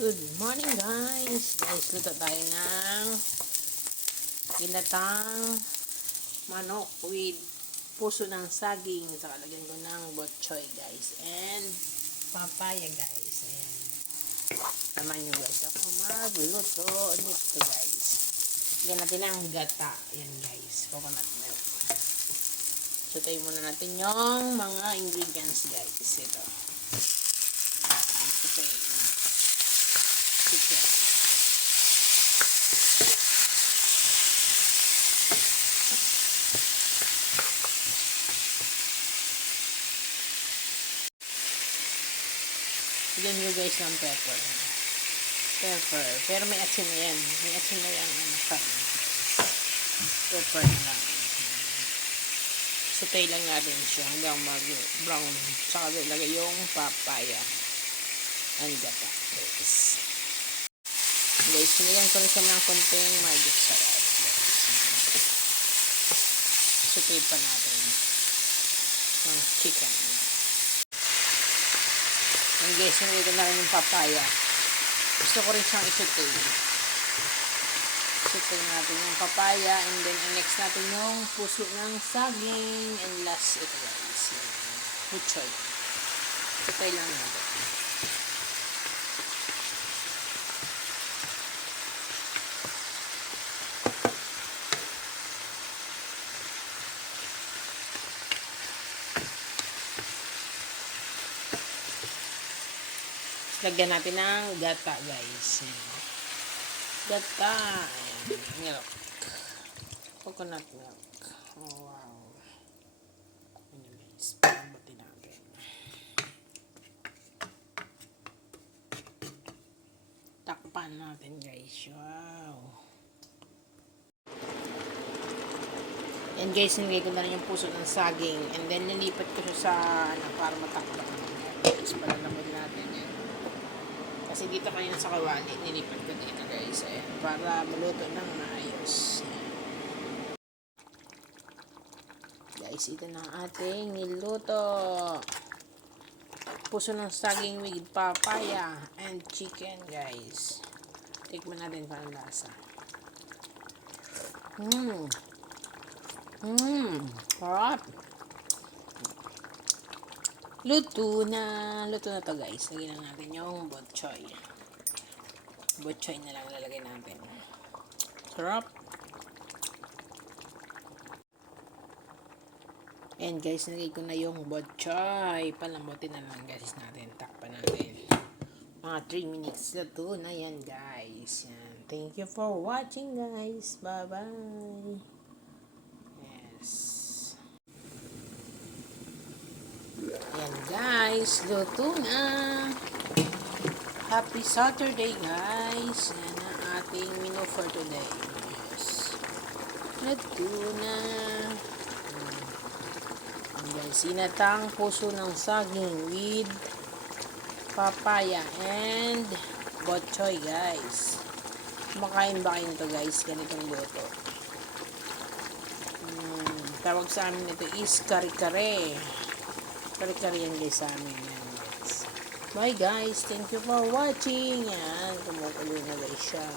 Good morning guys! Guys, luto tayo ng ginatang manok with puso ng saging. Saka lagyan ko ng bok choy guys. And papaya guys. Ayan. Tama nyo guys. Ako magluto nito guys. Lagyan natin ng gata. Ayan guys. Coconut milk. Sutayin muna natin yung mga ingredients guys. Ito. Sutayin. Chicken. Bigyan nyo guys ng pepper. Pero may asin na yan. May asin na yan. Pepper na lang. Sutay lang natin siya hanggang mag-brown. Saka ilagay yung papaya. And gata. Guys. Guys, sinigyan ko rin siya ng konting magic sarap. Sutay pa natin ng chicken. And guys, sinigyan ko na rin yung papaya. Gusto ko rin siyang isutay. Sutay natin yung papaya. And then, next natin yung puso ng saging. And last, ito guys. Puchoy. Sutay lang natin. Lagyan natin ng gata guys. Gata. Ayan. Milk. Coconut milk. Oh, wow. Ayan guys. Pambuti natin. Takpan natin guys. Wow. Ayan guys. Nilagay ko na rin yung puso ng saging. And then nilipat ko siya sa para matakpan. Guys, palalamod natin yan. Kasi dito kanina sa kawali, nilipat ko dito guys. Ayan, para maluto ng maayos. Guys, ito na ating niluto. Puso ng saging with papaya and chicken guys. Tikman natin para lasa. Sarap. Luto na to guys. Lagyan na natin yung bok choy. Bok choy na lang lalagay natin. Sarap. And guys, nalagay ko na yung bok choy. Palambutin na lang guys natin. Takpan natin. Mga 3 minutes luto na yan guys. Yan. Thank you for watching guys. Bye bye. Yes. Ayan guys, luto na. Happy Saturday guys. Yan ang ating menu for today. Yes. Luto na. Ayan guys, sinatang puso ng saging with papaya and bok choy guys. Kumakain ba kayo ito guys? Ganitong luto. Tawag sa amin ito is kare-kare. Kare-kare yan guys sa amin. Yan guys. Bye guys. Thank you for watching. Yan. Kumukulo na guys siya.